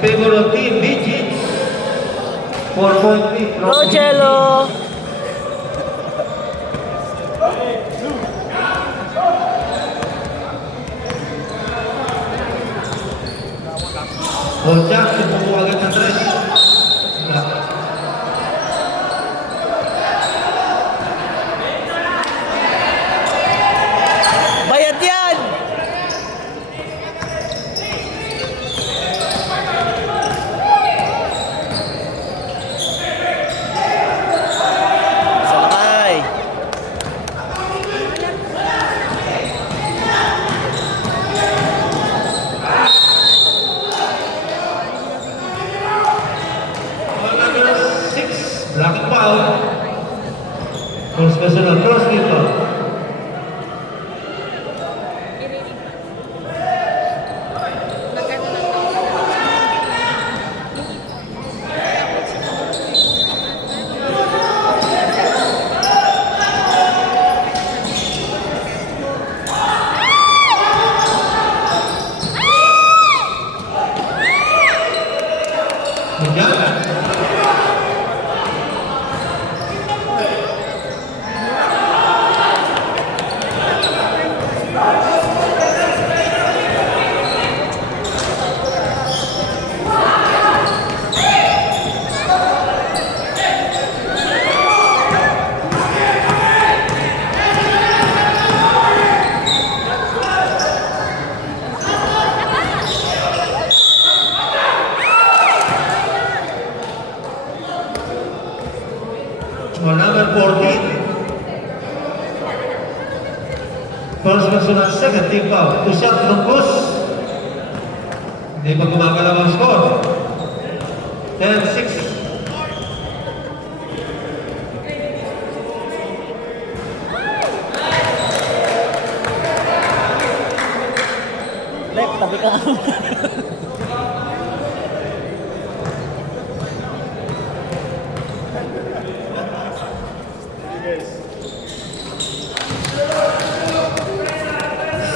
favor of Team BG. 4.3. Go, Jello! Jack, tumuko agad ng tres. Bayad yan! Salakay! Number 6, blocking foul. First personal, first team foul. Jack. For number 14. First personal, second team foul. Push-up, Lumpus. Hindi pa gumagalaw ang score. 10-6. Lep, tabi ka.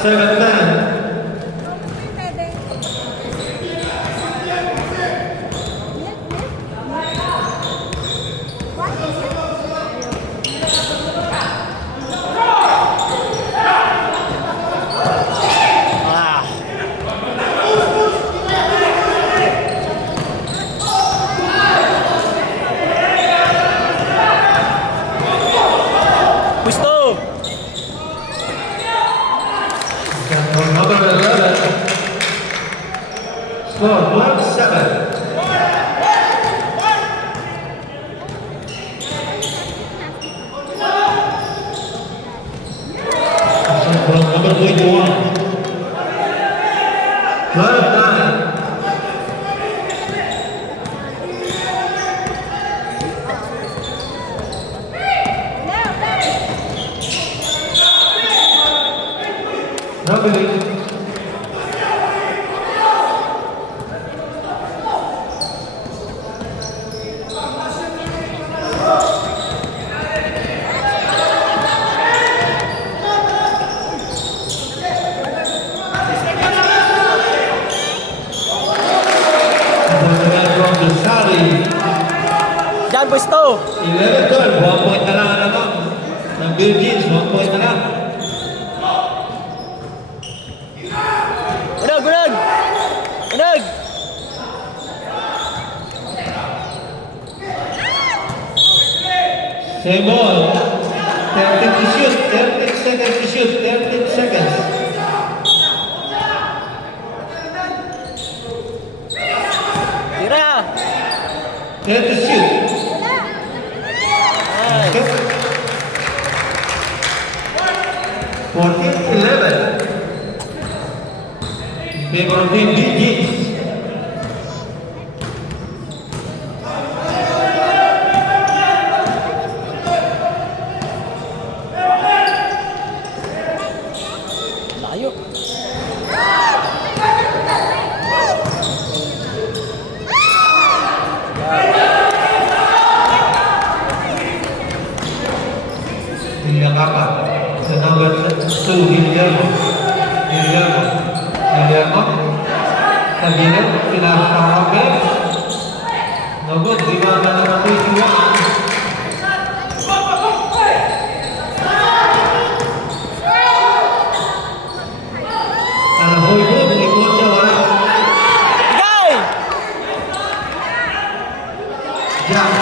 7-10. Ah! Gusto! For number 11. Score 12-7. For number 21. 12-9. Robin. From the Sari. Diyan, gusto! 11-12. 1 point na lang ang naman. Ng Virgins, 1 point na lang. Unag! Unag! Unag! Same ball. 13 to shoot. 13 seconds to shoot. 13 seconds. Tira! 10 to shoot. Ay! 14-11. Favor of Team BG. Layo! Nilakapat. Sa number 2, Guillermo. Guillermo.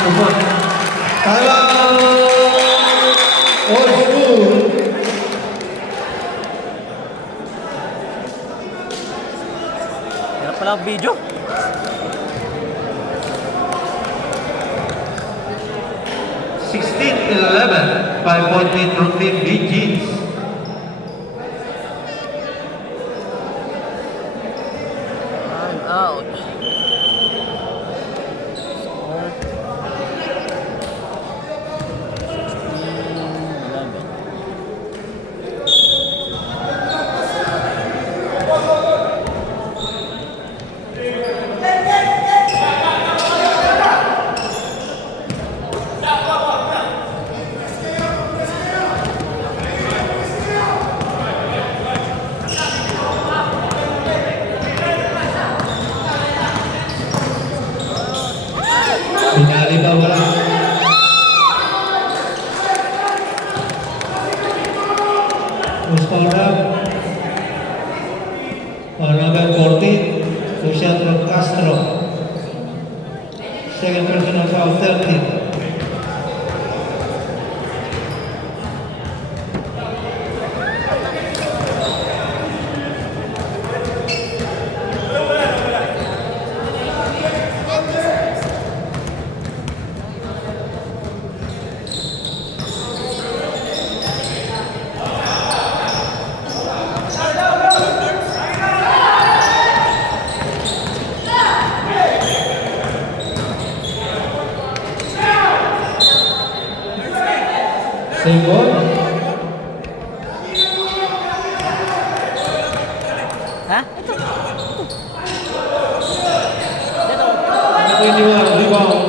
Kumot. Timeout! All school. Hirap pala ang video. 16-11. 5-point lead from Team Bee Gees. I'm out. Score. 16-11. Pinali pa wala. Who's fouled up? Foul number 14, Luciano Castro. Second personal foul, 13. Single. Ha? 21, rebound.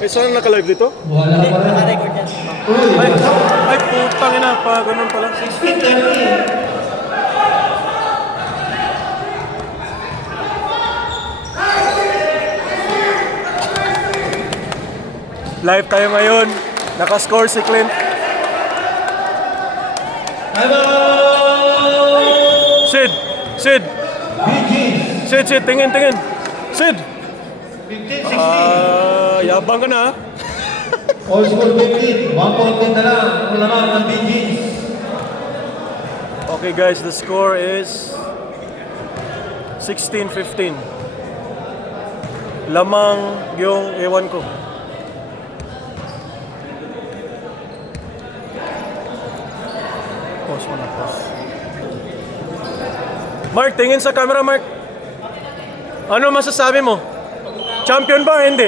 Eh, saan naka-live dito? Wala pa rin. Naka-record yan. Uy, Ay, putang ina, pa ganun pala. 16-13. Live tayo ngayon. Naka-score si Clint. Timeout! Sid! Sid! Bee Gees. Sid! Tingin! Sid! 15-16. Yabang ka na ha? All school 15. 1 point din na lang. Ang laman ng Bee Gees. Okay guys, the score is 16-15. Lamang yung ewan ko. Pause mo na, pause. Mark, tingin sa camera, Mark. Ano masasabi mo? Champion ba? Hindi.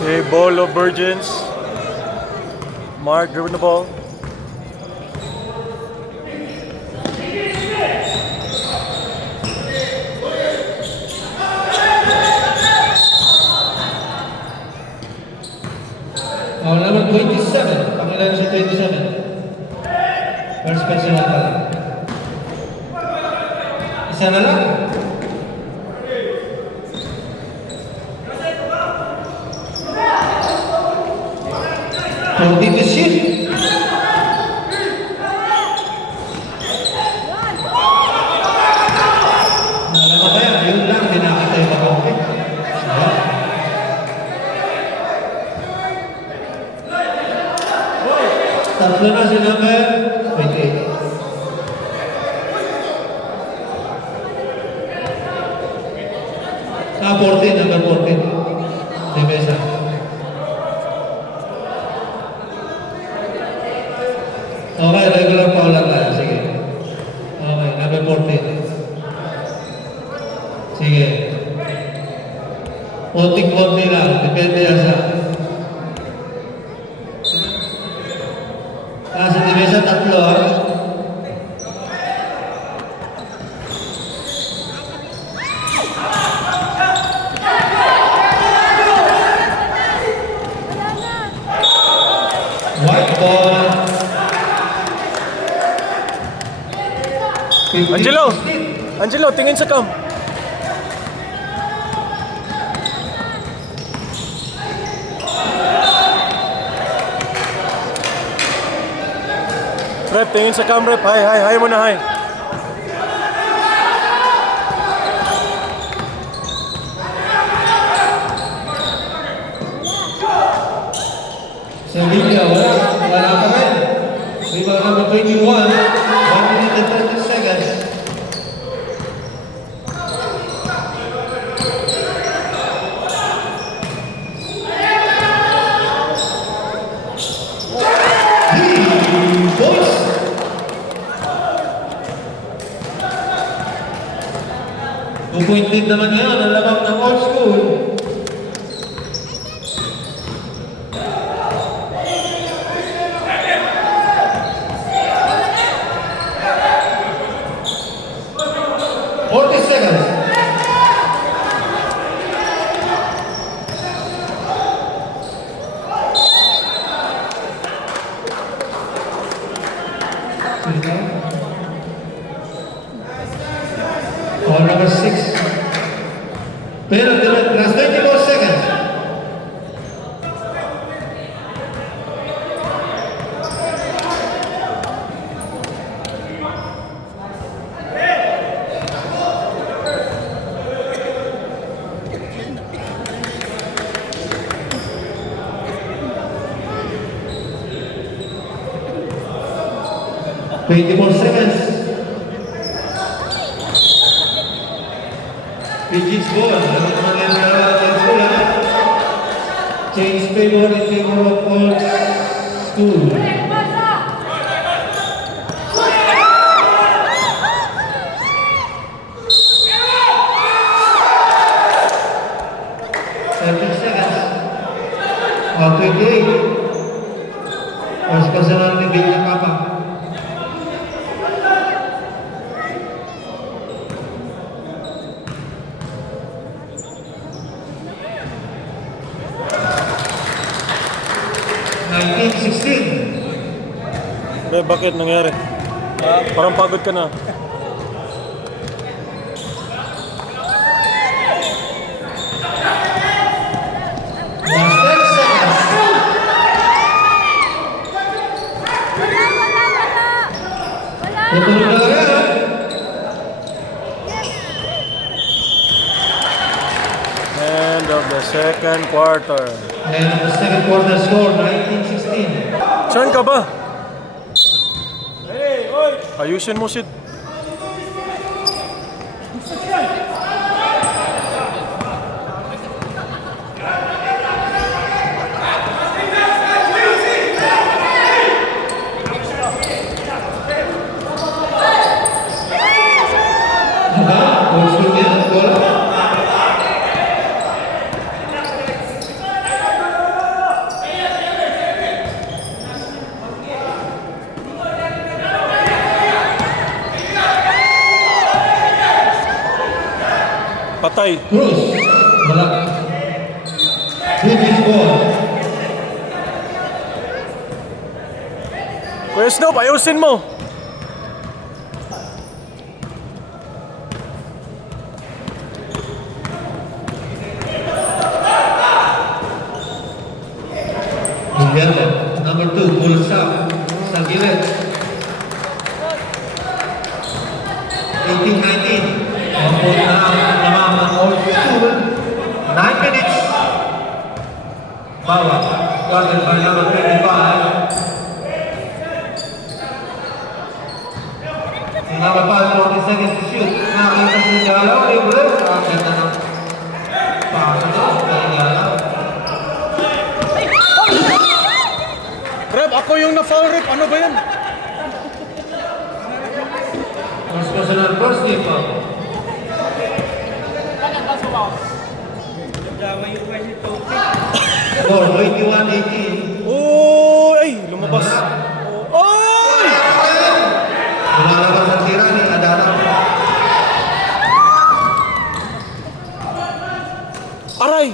Okay, ball of Virgins. Mark dribbling the ball. Foul number 27. Pangalan si 27. First personal pa lang. Isa na lang. Forty to shoot. Nalama ba yan? Yun lang, binakatay ba ko? Tatlo na si number 28. Ah, 14, number 14. Si Besa. Okay, regular foul lang tayo. Sige. Okay, number 14. Sige. Konting-konti lang. Depende yan sa... Sa Divisa, tatlo ha. White ball. Angelo! Angelo, tingin sa cam. Rep, tingin sa cam, rep. Hi mo na, hi. Sevilla, wala pa rin. Rebound number 21, 1 minute and 30 seconds. Boys! Two-point lead naman yan, ang labang ng old school. Ball number 6. Penalty, last 24 seconds. More seconds. Pidgeot's ball. Ano naman yan na change favor in favor of old school. Seconds. 28. Mas pasalan ni Bill na Papa. Be, bakit nangyari? Parang pagod ka na. End of the second quarter. End of the second quarter score, 19-16. Saan ka ba? Ayusin mo, Sid. Patay. Cruz, malak. Pidgeot's ball. Kuya Snoop, ayusin mo. Guillermo, number 2, pulls up. Sa gilid. 18-19. Opo na naman ang old school. 9 minutes. Bawat. Guarded by number 25. Number 5, 40 seconds to shoot. Nakakita si Galaw. Libre. Ang ganda ng pasa doon. Galaw. Rep, ako yung na-foul, Rep. Ano ba yan? First personal first team. Score 21-18. Oh, ay, lumabas. Oy! Lumalabas ang tira ni Adana. Aray!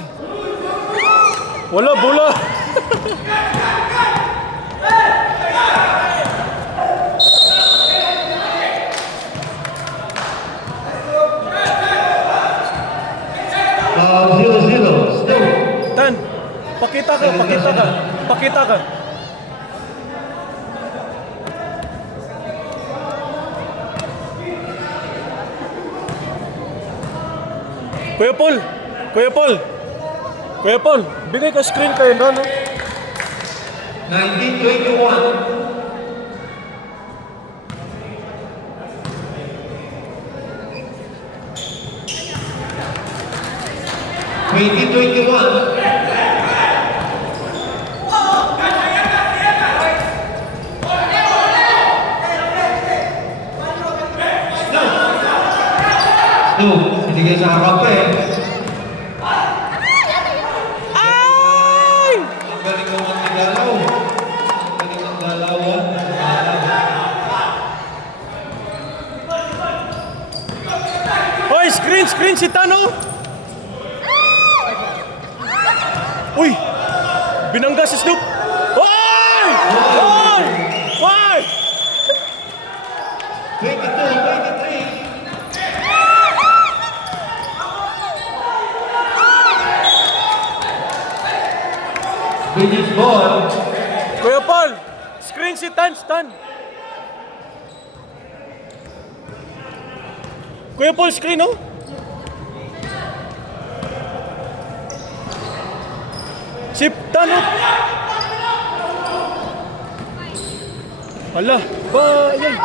Wala, bola. Dan, pakita ka. Kuya Paul! Kuya Paul! Kuya Paul! Bigay ka screen kayo na, no? 19-21. Binigay sa harap eh. Ay! Ang galing mo magigalaw. Ang galing ng galawan. Hoy, screen si Tano! Uy! Binangga si Snoop! Hoy! Hoy! Hoy! 22-23. British ball. Kuya Paul! Screen si Stan! Kuya Paul, screen, oh! Si Tano! Hala! Bayan!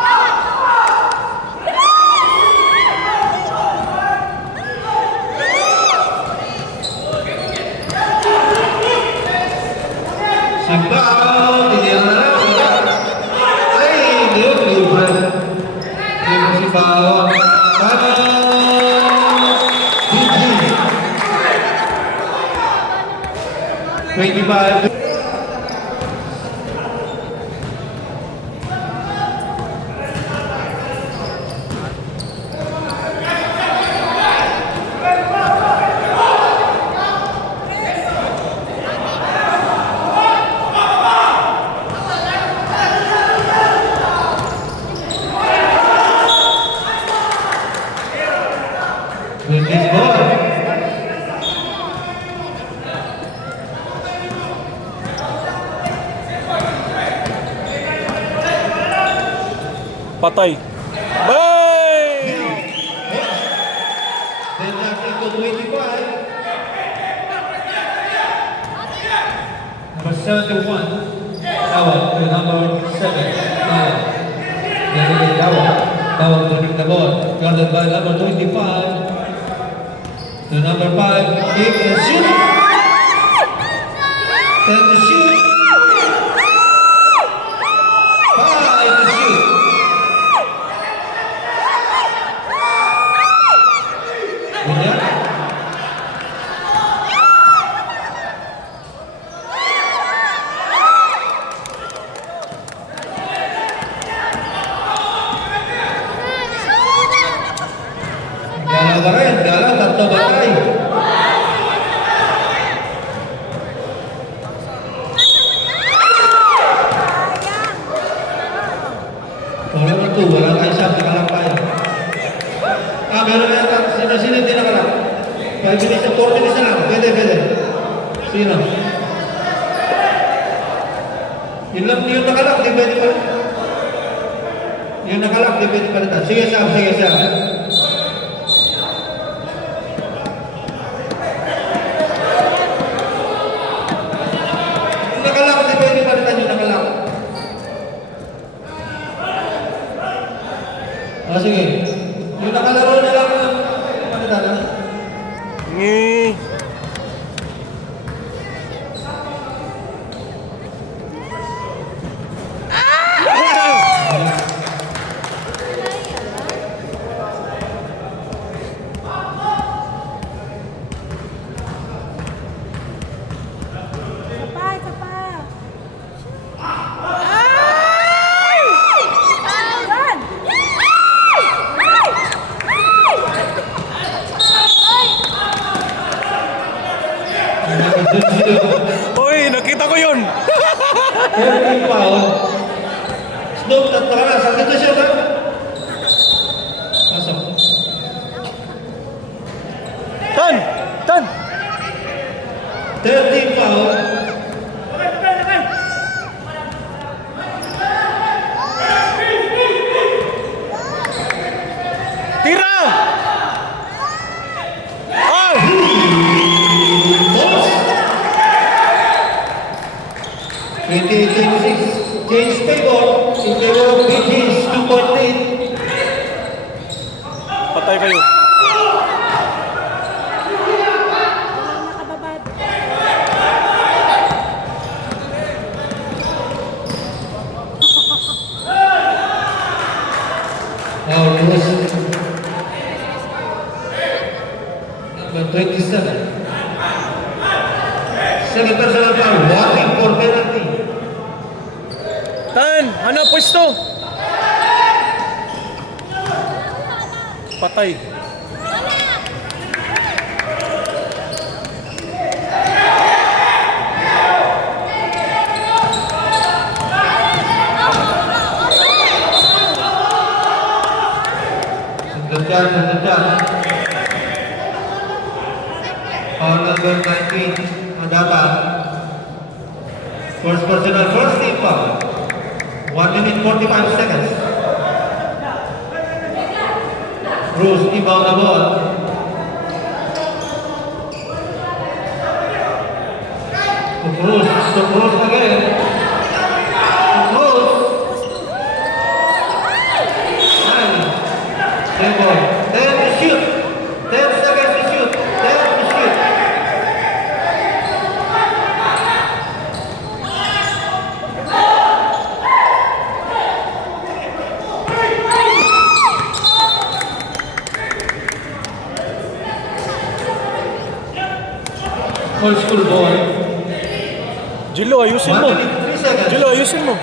Simbao, tinira na lang. Ay, hindi. Libre. Libre si Bao. Tama! BG. 25. British ball. Patay! Bay! Then after to 25. Number 71. Tawag to number 7. Then Tawag to bring the ball. Guarded by number 25. To number 5. Kick and shoot. Then to shoot. 5 to shoot. Ganyan. Galaw pa rin. Galaw. Tatlo batay. Wala mo ito. Wala kayo sa nakalampay. Meron na yata. Sino hindi nakalap? 5 minutes na 4 minutes na lang. Pwede. Sino? Yun lang yung nakalap. Di pwede pa. Yung nakalap. Di pwede pa rin. Sige, Sam. Nakalak, di pwede palitan yung nakalak. Sige. Yung nakalaro na lang ang palitan. Ngi! Hoy, nakita ko yun! 13 foul. Snoop, tatlo ka na. Sakit na siya, ba? Pasok. Tan! 13 foul. Tira! 28-26. Change favor in favor of BG's 2-point lead. Patay kayo. Nakababad. Foul was number 27. Second personal foul, warning for penalty. Tan, hanap pwesto. Patay. Sundan. Foul number 19, Madapa. First personal, first team foul. 1 minute 45 seconds. Cruz inbound the ball. To Cruz again. To Cruz. Ten ball. 10 to shoot. 10 seconds to shoot. 10 to shoot. Old school ball. Jilo, ayusin 1 mo. minute 3 seconds. Jilo, ayusin mo.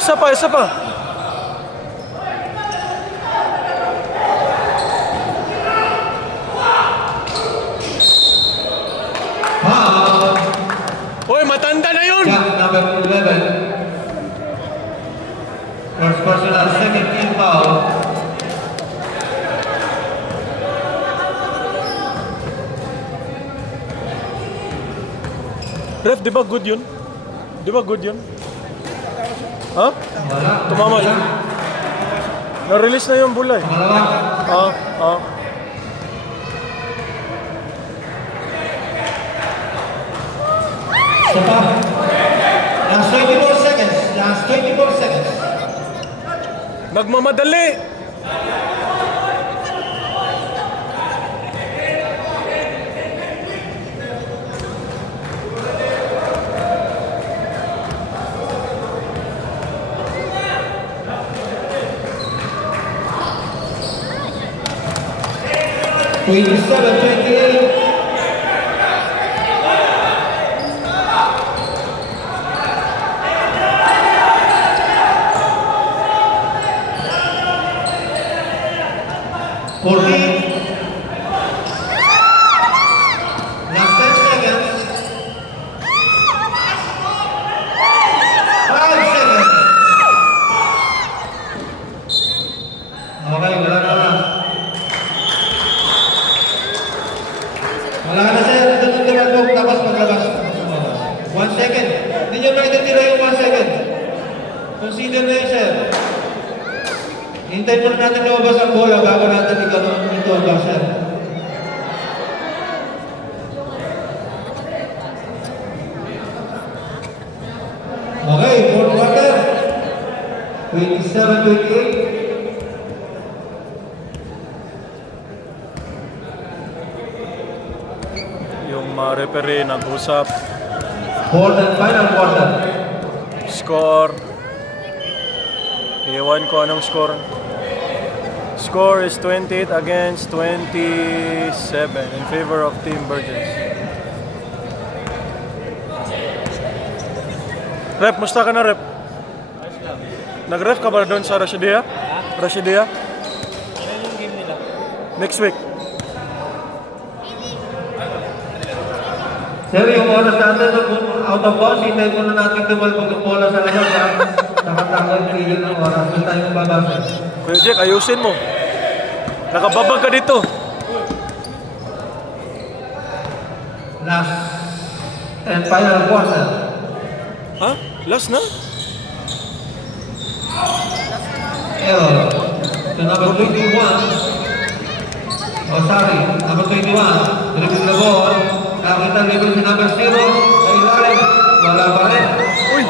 Isa pa, isa pa. Foul. Hoy, matanda na yun. Gap number 11. First personal, second team foul. Ref, di ba good yun? Di ba good yun? Ha? Wala. Tumama siya. Na-release na yung bulay. Pangalawa. Ah, ah. Isa pa. Last 24 seconds. Last 24 seconds. Nagmamadali. Twenty-seven, 28. Last 10 seconds. 5 seconds. Okay, wala na. Wala na sir, tunod-tunod mo tapos maglabas. 1 second. Hindi nyo maititira yung 1 second. Consider na yun sir. Hintayin muna natin lumabas ang bola bago natin ito ang sir. Okay, fourth quarter. 27-28. Yung mga referee nag-usap. Fourth and final quarter. Score. Iwan ko anong score. Score is 28 against 27 in favor of Team Virgins. Rep, musta ka na rep? Nag-ref ka ba doon sa Rashidia? Rashidia? Ano yung game nila? Next week. Sir, yung oras natin out of bounds, hintayin muna natin tumalbog ang bola sa labas ha. Nakatago yung tigil ng oras. Doon tayo mababasa. Kuya Jack, ayusin mo. Nakababag ka dito. Last and final quarter. Ha? Last na? Error. To number 21. Oh, sorry. Number 21. Dribble the ball. Nakita dribble si number 0. Sa ilalim. Wala pa rin. Uy!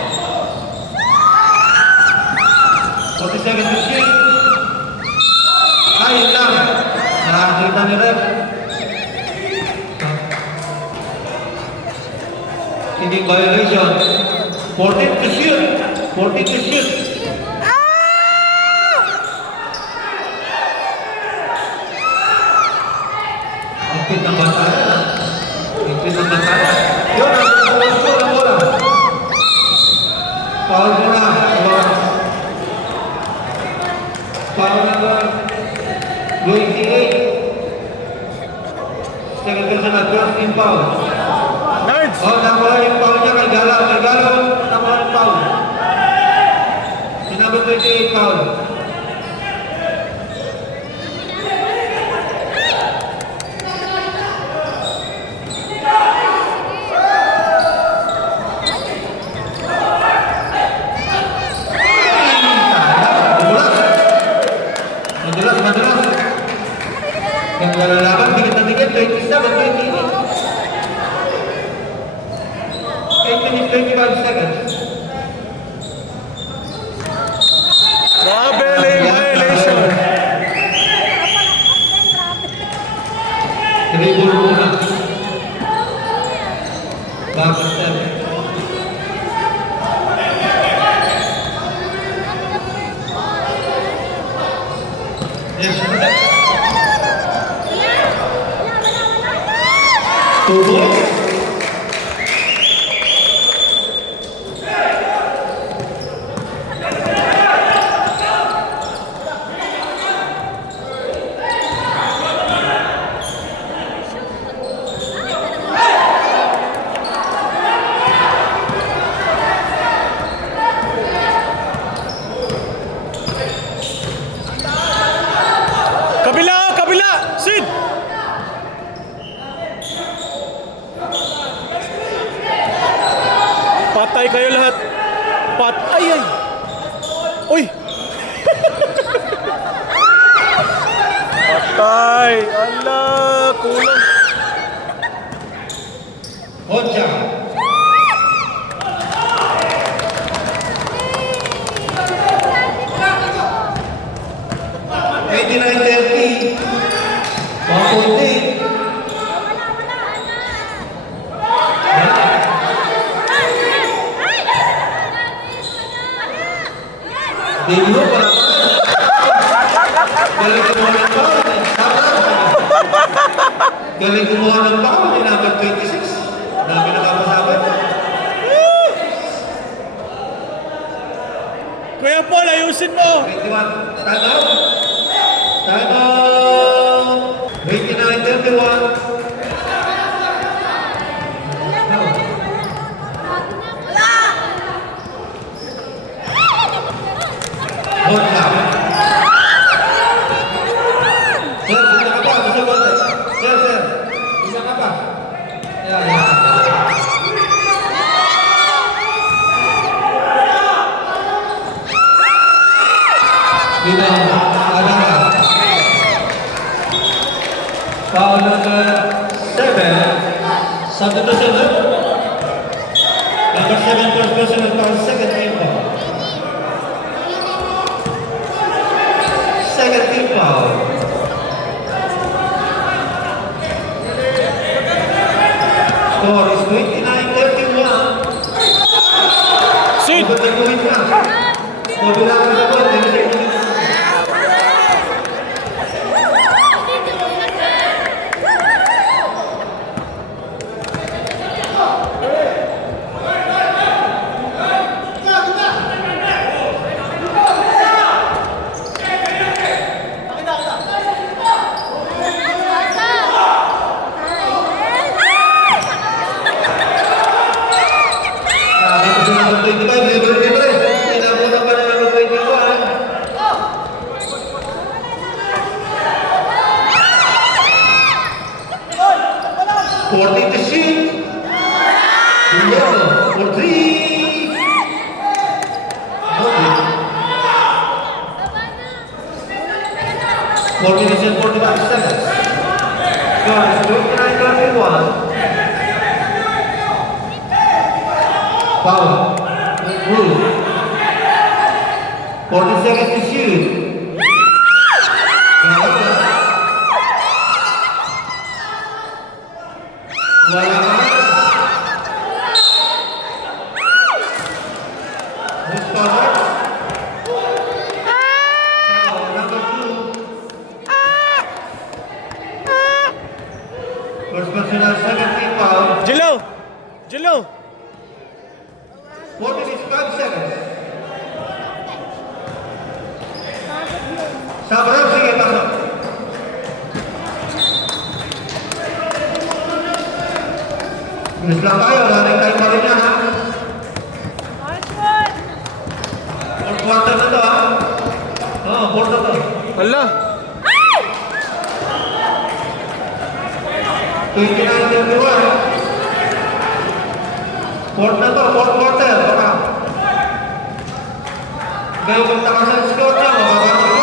seconds to shoot. Ayun lang. Nakakita ni Rep. Hindi violation. 14 to shoot. 14 to shoot. Impit ng bantaya. Impit ng bantaya. Yun ang bola. Foul mo na. Foul number 28. Second personal, first team foul. Nerds! Oh, nakuha yung foul niya kay Galaw. Kay Galaw, nakuha yung foul. Yung number 28 foul. Madulas. Yang lalaban, dikit-dikit, 27, 28. 8 minutes, 25 seconds. Labeling violation! Dribble muna. Back step. Yes. 2 points. Kabila! Sid! Patay kayo lahat. Ay! Uy! Patay! Ala! Kulang! Hoja. Dino pa naman. Galing kumuha ng foul. Galing kumuha ng foul. May number 26. Dami nakakasabi. Kuya Paul, ayusin mo! 21. Time out. Time out. 29-31. Good job. Sir, bisa ka pa? Bisa ko, sir. Sir. Bisa ka pa? Yeah. Dito, ada ka. Foul number 7. Substitution, sir. Number 7, first personal foul, second team foul. Second team foul. Score is 29-31. Sid! Magandang na. Mabilang ka sa board. To shoot. Yellow for 3. Okay. 4 minutes and 45 seconds. Guys, 29-31. Foul. Rule. 40 seconds to shoot. Wala pa. Who's forward? Number 2. First personal 17 foul. Jello! Jello! 4 minutes 5 seconds. Sabrok, sige, pasok. Bilis lang tayo, laring tayo pa rin yan, ha? Fourth quarter na to, ha? Oo, fourth na to. Hala! 29-31. Fourth na to, fourth quarter, baka. Ngayon kung nakasan score na, mababa na.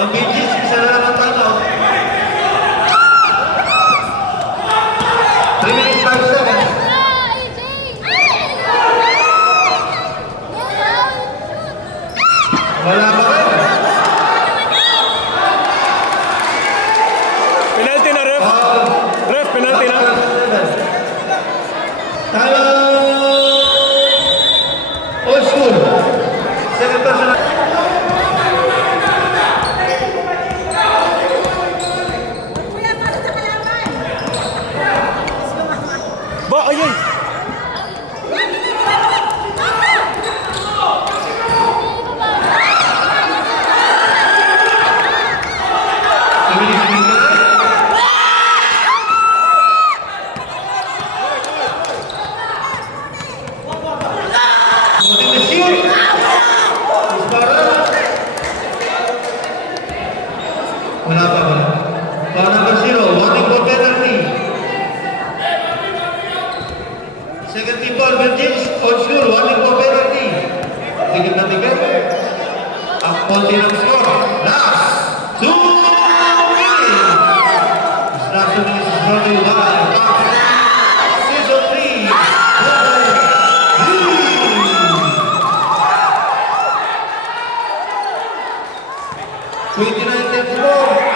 Ang Beijing, isa na naman tayo. 3 minutes 5 seconds. Wala pa rin. Penalty na, ref! Ref, penalty na! Tayo. Old school. Second personal. Ba, ayun! Wala pa ba? Foul number 0, warning for penalty. Second team ball, Virgins, old school, warning for penalty. Tigil na tigil. Ang konti ng score. Last 2 minutes. This last 2 minutes is brought to you by Season 3. 29-34.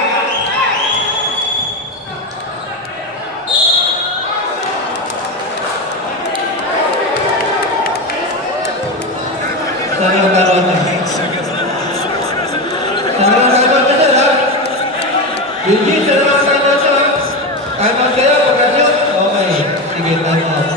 Sana ang karoon na. Sana ang karoon na siya, ha? Eugene, sana ang karoon na siya, ha? Time out kayo, pagkasyon? Okay. Sige, time out.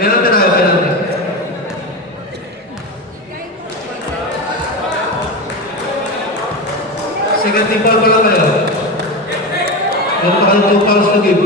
Penalty na kayo, penalty. Second team foul pa lang kayo. Meron pa kayong 2 fouls to give.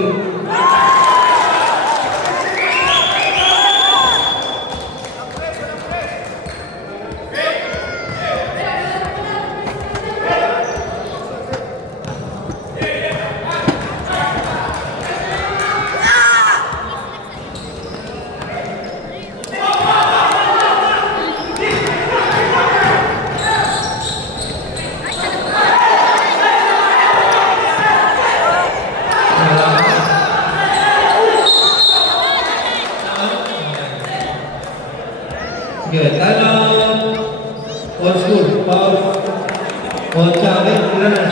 Oh, Chávez, ilan na?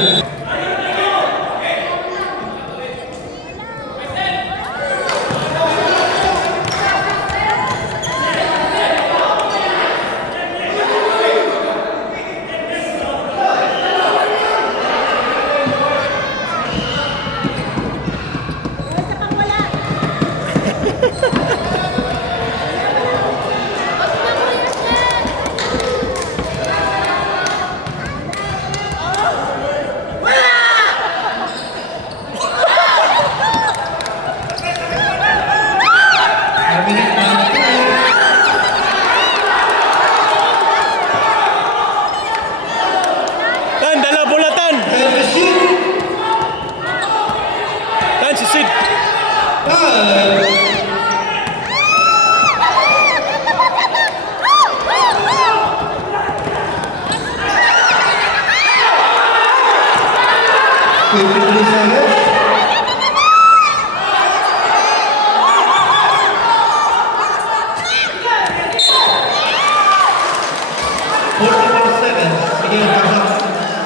Tan, dala bola Tan! Tan, si Sid!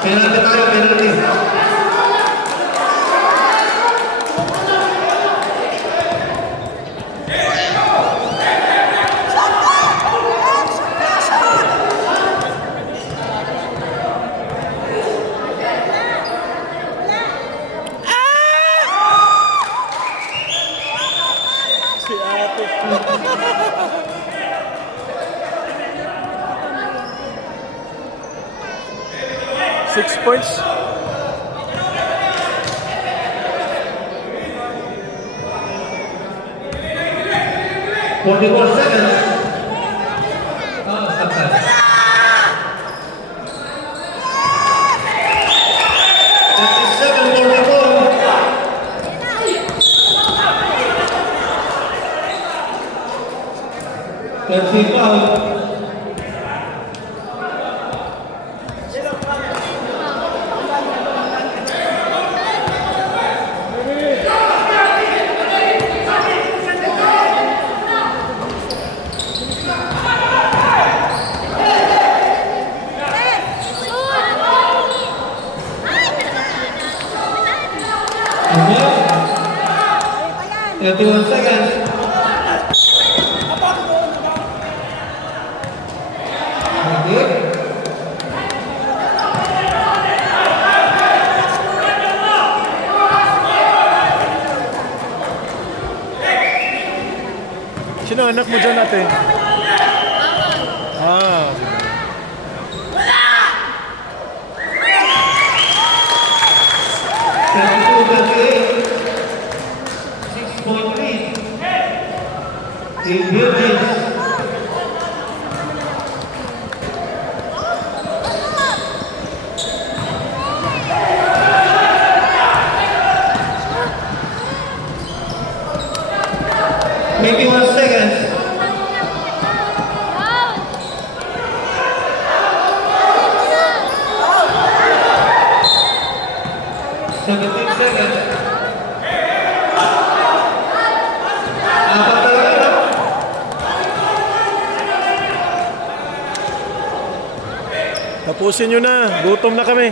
Penalty tayo, penalty. Si ate. 6 points. Forty-four seconds. Oh, stop that. 37-44. Thirty foul. Okay. 31 seconds. Okay. Sino anak mo dyan ate? Ah, 6-point lead. In Virgins. Twenty-one seconds. Seventeen seconds. Apat na lang yun. tapusin nyo na. Gutom na kami.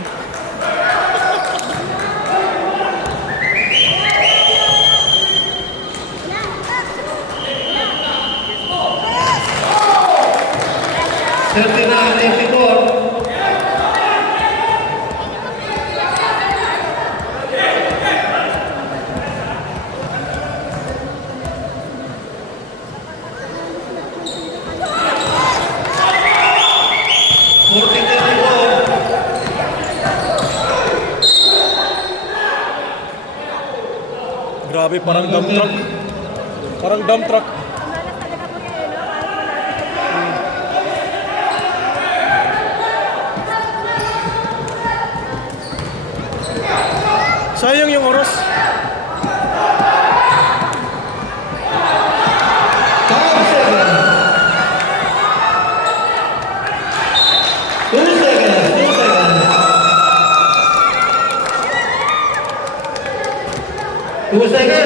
Thirty-nine, 84. Grabe, parang dump truck. Parang dump truck. Sayang yung oras. 5 seconds. 2 seconds. 2 seconds. 2 seconds.